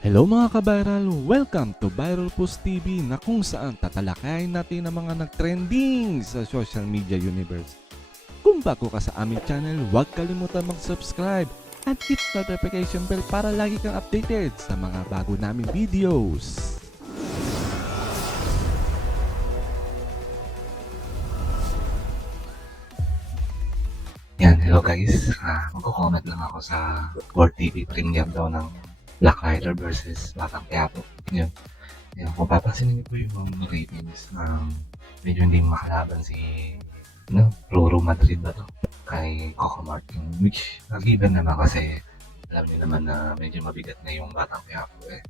Hello mga ka-viral! Welcome to Viral Post TV na kung saan tatalakayin natin ang mga nag-trending sa social media universe. Kung bago ka sa aming channel, huwag kalimutan mag-subscribe at hit notification bell para lagi kang updated sa mga bago naming videos. Yan, hello guys. Magko-comment lang ako sa Core TV premiere daw ng Black Rider versus Batang Quiapo. Yun. Yan, kung papansinin niyo po yung ratings ng medyo hindi makalaban si Roro Madrid ba to? Kay Coco Martin. Which, given naman kasi alam niyo naman na medyo mabigat na yung Batang Quiapo eh.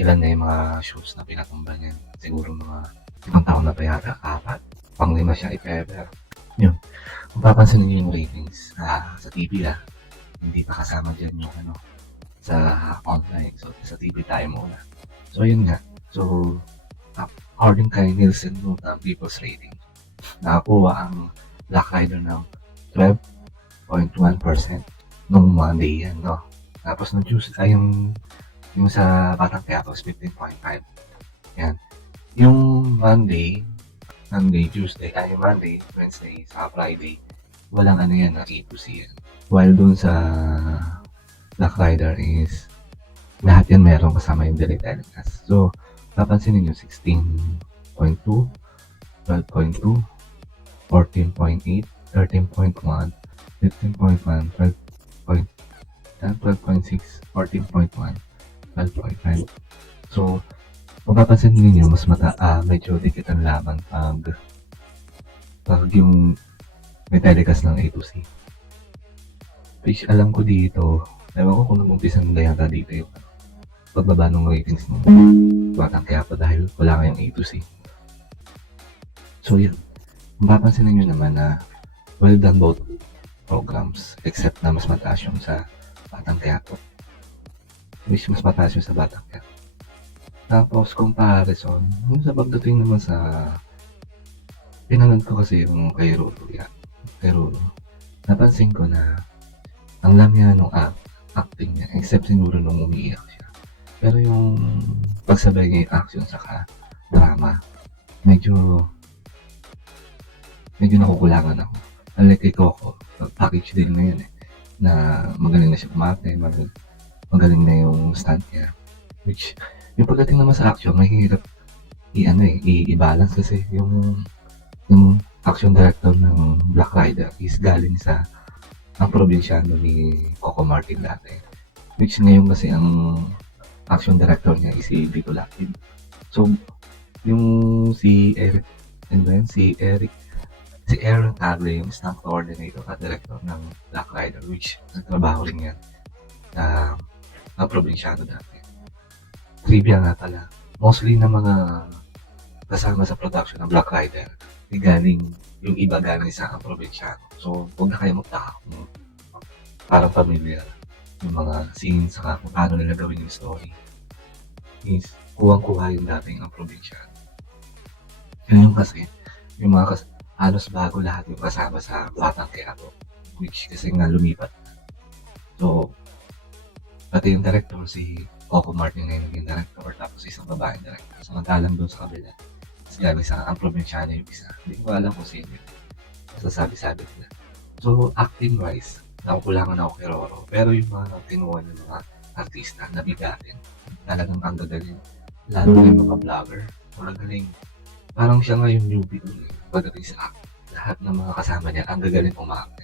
Ilan na yung mga shows na pinatumba niyan. Siguro mga 5 taon na pa yata, 4. Pang-5 siya if ever. Yun. Kung papansin niyo yung ratings sa TV hindi pa kasama dyan yung sa online. So, sa TV tayo muna. So, yun nga. So, according kay Nielsen Note ng People's Rating, nakakuha ang Black Rider ng 12.1% nung Monday yan, no? Tapos nung Tuesday, yung sa Batang Quiapo is 15.5. Yan. Yung Monday, Tuesday, Monday, Wednesday, sa Friday, walang yan, na A2C yan. While dun sa Black Rider is, lahat yan meron kasama yung direct telecast. So, papansinin nyo, 16.2, 12.2, 14.8, 13.1, 15.1, 12.6, 14.1, 12.5. So, kung papansin ninyo, mas medyo dikit ang laban pag yung may telecast ng A2C. Which alam ko dito, ewan ko kung nag-umpisan nila yata dito yung pagbaba ng ratings ng Batang Quiapo dahil wala nga yung A2C. So yun, kung papansin ninyo naman na well done both programs except na mas mataas yung sa Batang Quiapo. Which mas mataas yung sa Batang Quiapo. Tapos, comparison, yung sa pagdating naman sa pinanood ko kasi yung kay Roro, napansin ko na ang lamya nung acting niya, except siguro nung umiiyak siya. Pero yung pagsabay niya yung action saka drama, medyo nakukulangan ako. Unlike kay Coco, package din na yun na magaling na siya kumate, magaling na yung stunt niya. Which, yung pagdating naman sa action, mahirap i-balance kasi yung action director ng Black Rider is galing sa ang probinsyano ni Coco Martin dati. Which ngayon kasi ang action director niya is si Vito Lapid. So, yung si Aaron Tagle, yung stunt coordinator at director ng Black Rider, which nagtrabaho rin yan sa probinsyano dati. Trivia nga pala, mostly na mga kasama sa production ng Black Rider, yung iba galing sa ang probinsyano. So, huwag na kayo magtaka kung parang familiar yung mga scenes saka kung paano nila gawin yung story. Is, kuwang-kuha yung dating ang probinsyano. Yun yung kasi, yung mga halos bago lahat yung kasama sa Batang Quiapo, which kasi nga lumipat. So, pati yung director, si Coco Martin ngayon yung director, tapos isang babaeng director. Samantalang doon sa kabila, galing sa ang probinsyano yung isa. Hindi ko alam kung sino yun. Sasabi-sabi nila. So, acting-wise, nakukulangan ako kay Roro. Pero yung mga tinuha ng mga artista na bigatin, talagang ang gagaling. Lalo na yung mga vlogger, magagaling. Parang siya nga yung newbie doon pagdating sa act. Lahat ng mga kasama niya, ang gagaling umakte.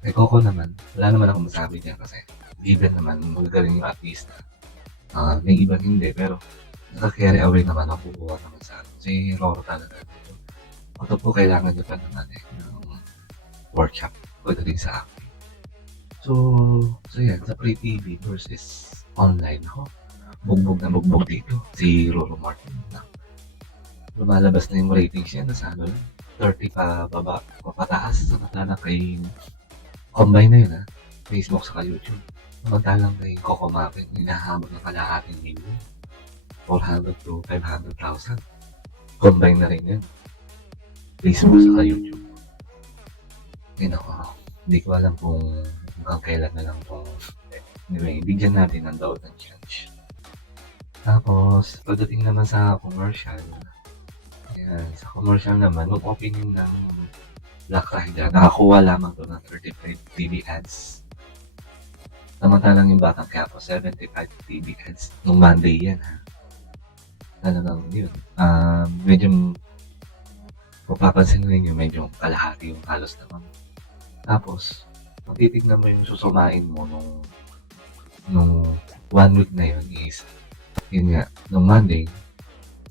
Kay Coco naman, wala naman akong masabi niya kasi given naman, magagaling yung artista. May ibang hindi, pero naka-carry away naman ako kukuha naman sa si Roro talaga. Ito po kailangan niya pa naman ng workshop pagdating sa acting. So yan, sa Free TV versus online ako. Bugbog na bugbog dito. Si Roro Martin na. Lumalabas na yung ratings niya, nasa 30 pa baba, papataas. Samantalang kay combine na yun Facebook saka YouTube. Samantalang kay Coco Martin, hinahabol ng kalahating million. 400 to 500,000. Combine na rin yun. Facebook saka YouTube. Yun ako. Hindi ko alam kung hanggang kailan na lang itong anyway, bigyan natin ng daw ng chance. Tapos, pagdating naman sa commercial, ayan, sa commercial naman, nung opening ng Black Rider, nakakuha lamang to ng 35 TV ads. Samantalang yung Batang Quiapo, 75 TV ads. Nung Monday yan, ha. Talagang yun. Medyo, kung papansin ninyo, medyo kalahati yung halos naman. Tapos, kung titignan mo yung susumain mo nung 1 week na yun is, yun nga, nung Monday,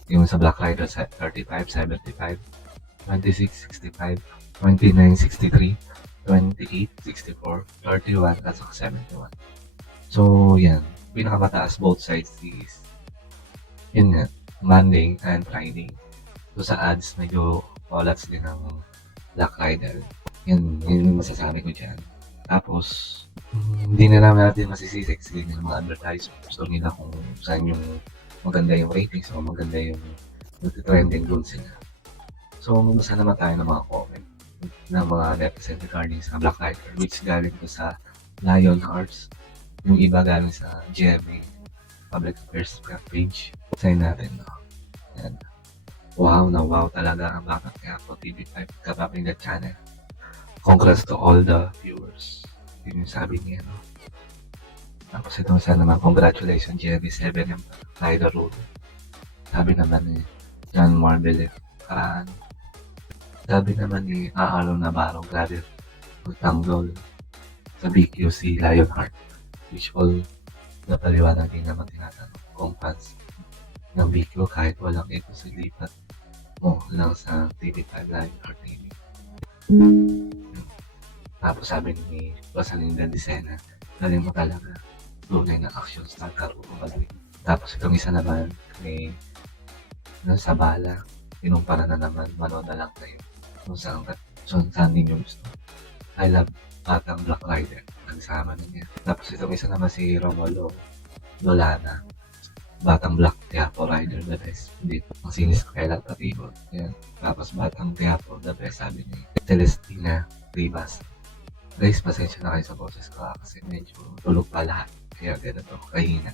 yung sa Black Rider, 35, 75, 26, 65, 29, 63, 28, 64, 31, at saka 71. So, yan. Pinakamataas both sides is, yun nga, Monday and Friday. So, sa ads, medyo walats din ng Black Rider. Yun yung masasabi ko dyan. Tapos, hindi na naman natin masisisi kasi ng mga advertisers. Gusto nila kung saan yung maganda yung ratings o maganda yung trending doon sila. So, magbasa naman tayo ng mga comment ng mga netizen regarding sa Black Rider, which galing ko sa Lion Hearts, yung iba galing sa GMA Public Affairs page. Sign natin, no? Yan. Wow na wow talaga ang Batang Quiapo TV5 Kapapingat Channel. Congrats to all the viewers. Yun yung sabi niya, no? Tapos ito isa naman, congratulations JB7M Rider Road. Sabi naman ni John Marbellet, sabi naman ni Aalo Navarro, grabe magtanggol sa BQC Lionheart, which all napaliwanag din naman tinatanong kung fans ng BQ kahit walang ito sa lipat mo lang sa TV5 Lionheart TV. Tapos sabi ni Rosalinda Dicena, galing mo talaga, tunay na action star ka ro magaling. Tapos itong isa naman ni sa bala, kinumpara na naman, manood na lang kayo kung saan ninyo gusto. I love Batang Black Rider, nagsama na niya. Tapos itong isa naman si Romulo Lolana, Batang Black Quiapo Rider, the best. Dito, ang sinis ka kailan patibot. Yan. Tapos Batang Quiapo, the best, sabi ni Celestina Rivas. Guys, pasensya na kayo sa boses ko kasi medyo tulog pa lahat. Kaya ganito, kahina.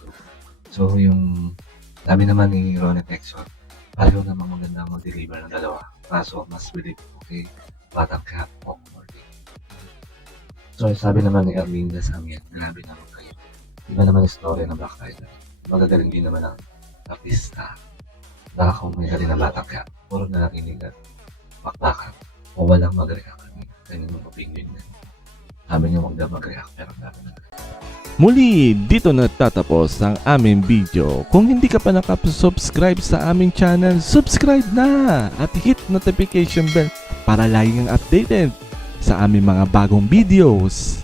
So yung sabi naman ni Ronnie Texon, pareho namang magandang mag-deliver ng dalawa. Kaso mas believe ko kay Batang Quiapo Morning. So sabi naman ni Erlinda Samian, grabe naman kayo. Iba naman yung story ng Black Rider. Magagaling din naman ang artista. Baka kung may galing na Batang Quiapo, puro na nakinig at bakbakan o walang mag-react. Ganyan yung opinion niya. Sabi niya huwag na mag-react pero dami na. Muli, dito natatapos ang aming video. Kung hindi ka pa nakasubscribe sa aming channel, subscribe na at hit notification bell para laging updated sa aming mga bagong videos.